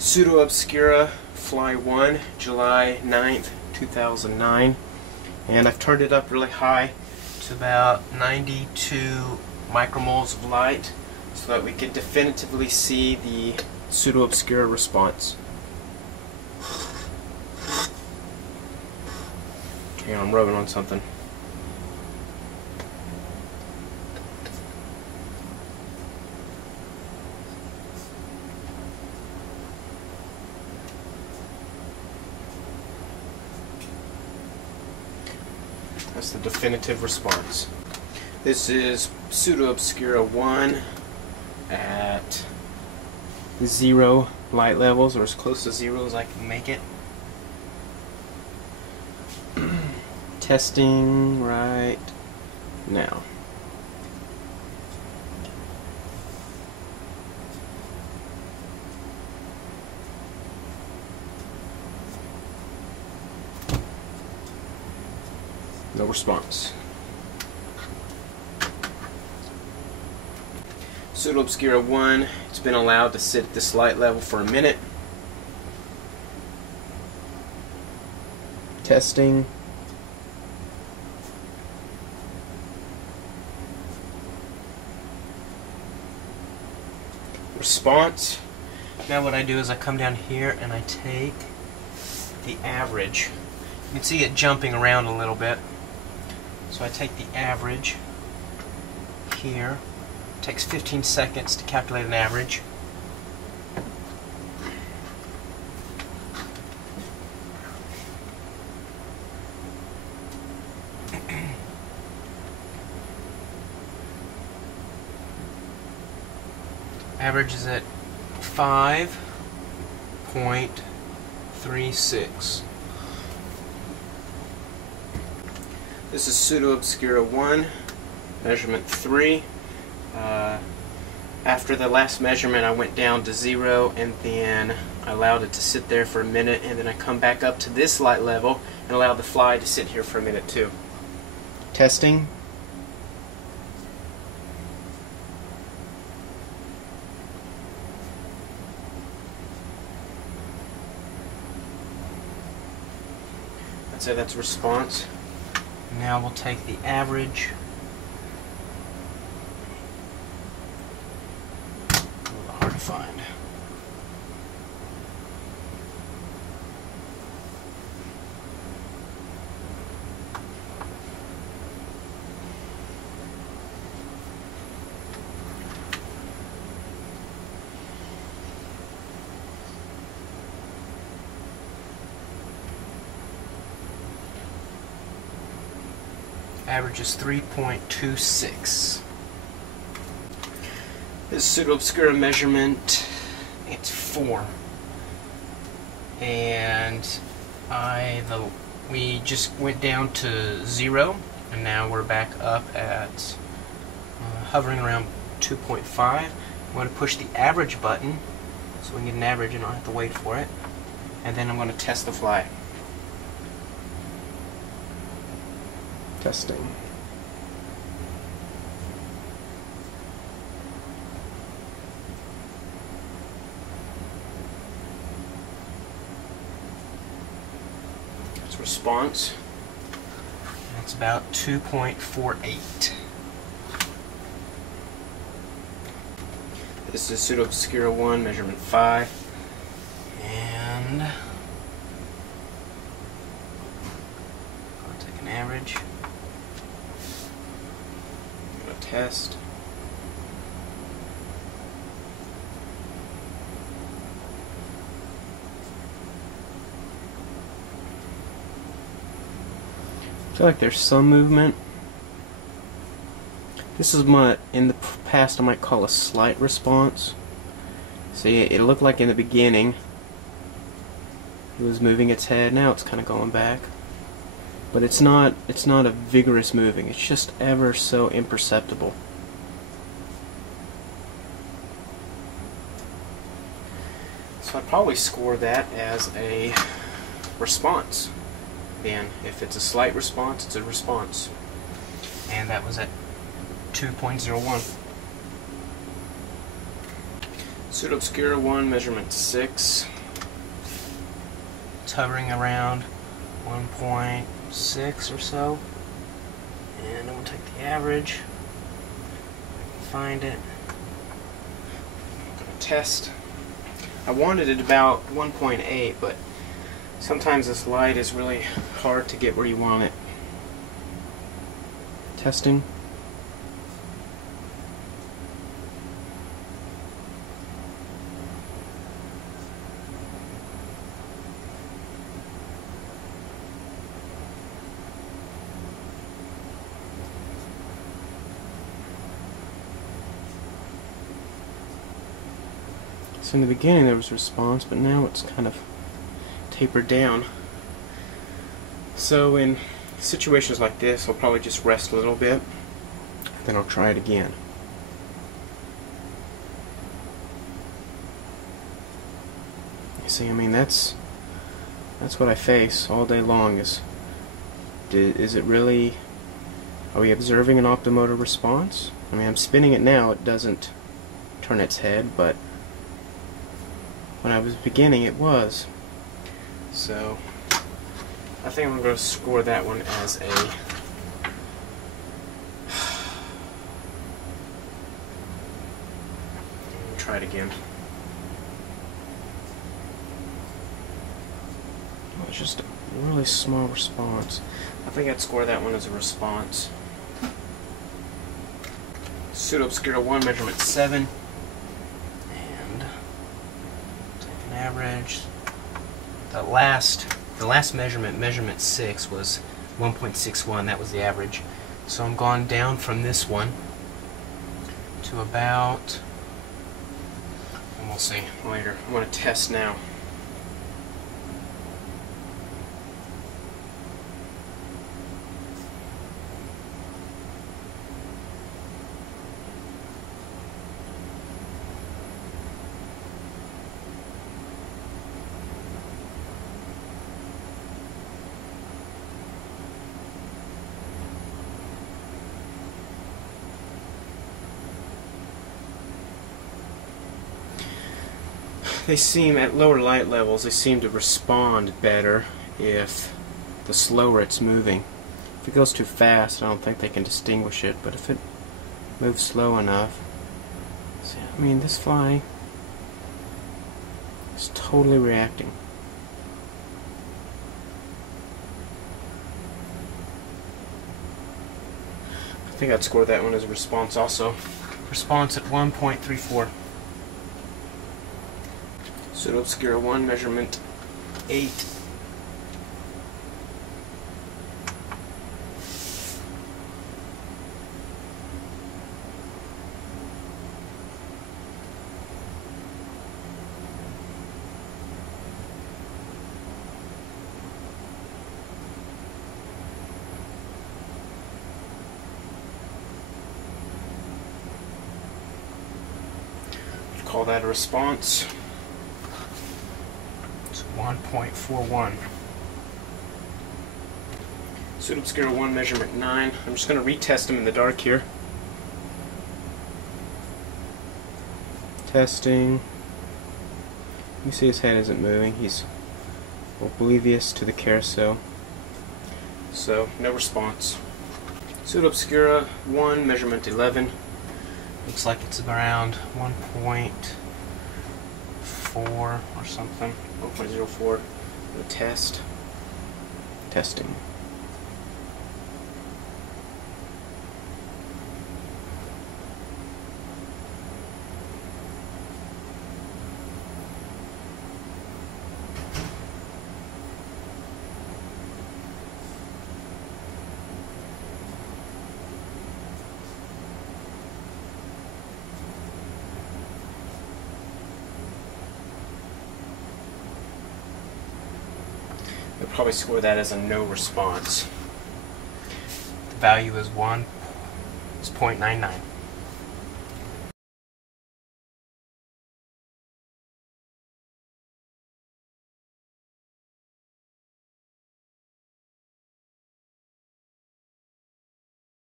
Pseudo Obscura Fly 1, July 9th, 2009. And I've turned it up really high to about 92 micromoles of light so that we can definitively see the Pseudo Obscura response. Hang on, I'm rubbing on something. That's the definitive response. This is Pseudo Obscura 1 at 0 light levels, or as close to 0 as I can make it. Testing right now. No response. Pseudo Obscura 1, it's been allowed to sit at this light level for a minute. Testing. Response. Now what I do is I come down here and I take the average. You can see it jumping around a little bit. So I take the average here. It takes 15 seconds to calculate an average. Average is at 5.36. This is Pseudo Obscura 1, measurement 3. After the last measurement I went down to 0 and then I allowed it to sit there for a minute, and then I come back up to this light level and allow the fly to sit here for a minute too. Testing. I'd say that's a response. Now we'll take the average. A little hard to find. Average is 3.26. This Pseudo Obscura measurement, it's 4. And we just went down to 0, and now we're back up at hovering around 2.5. I'm going to push the average button so we can get an average and not have to wait for it. And then I'm going to test the fly. Testing. Its response. That's about 2.48. This is Pseudo Obscura 1, measurement 5. And I'll take an average. Test. I feel like there's some movement. This is what in the past I might call a slight response. See, it looked like in the beginning it was moving its head. Now it's kind of going back. But it's not a vigorous moving, it's just ever so imperceptible. So I'd probably score that as a response. Then if it's a slight response, it's a response. And that was at 2.01. Pseudo Obscura 1, measurement 6. It's hovering around 1.6 or so. And I'm going to take the average. If I can find it. I'm going to test. I wanted it about 1.8, but sometimes this light is really hard to get where you want it. Testing. So in the beginning there was a response, but now it's kind of tapered down. So in situations like this, I'll probably just rest a little bit, then I'll try it again. You see, I mean, that's what I face all day long. Is it really? Are we observing an optomotor response? I mean, I'm spinning it now. It doesn't turn its head, but when I was beginning, it was. So I think I'm going to score that one as a try it again. Well, it's just a really small response. I think I'd score that one as a response. Pseudo Obscura 1, measurement 7. And take an average. The last measurement 6 was 1.61. That was the average. So I'm gone down from this one to about, and we'll see later. I'm going to test now. They seem, at lower light levels, they seem to respond better if the slower it's moving. If it goes too fast, I don't think they can distinguish it, but if it moves slow enough, see, I mean, this fly is totally reacting. I think I'd score that one as a response also. Response at 1.34. Pseudo Obscura 1, measurement 8. Call that a response. 1.41. Pseudo Obscura 1, measurement 9. I'm just going to retest him in the dark here. Testing. You see his head isn't moving. He's oblivious to the carousel. So, no response. Pseudo Obscura 1, measurement 11. Looks like it's around 1.4 or something. 1.04. The test. Testing. We'll probably score that as a no response. The value is 0.99.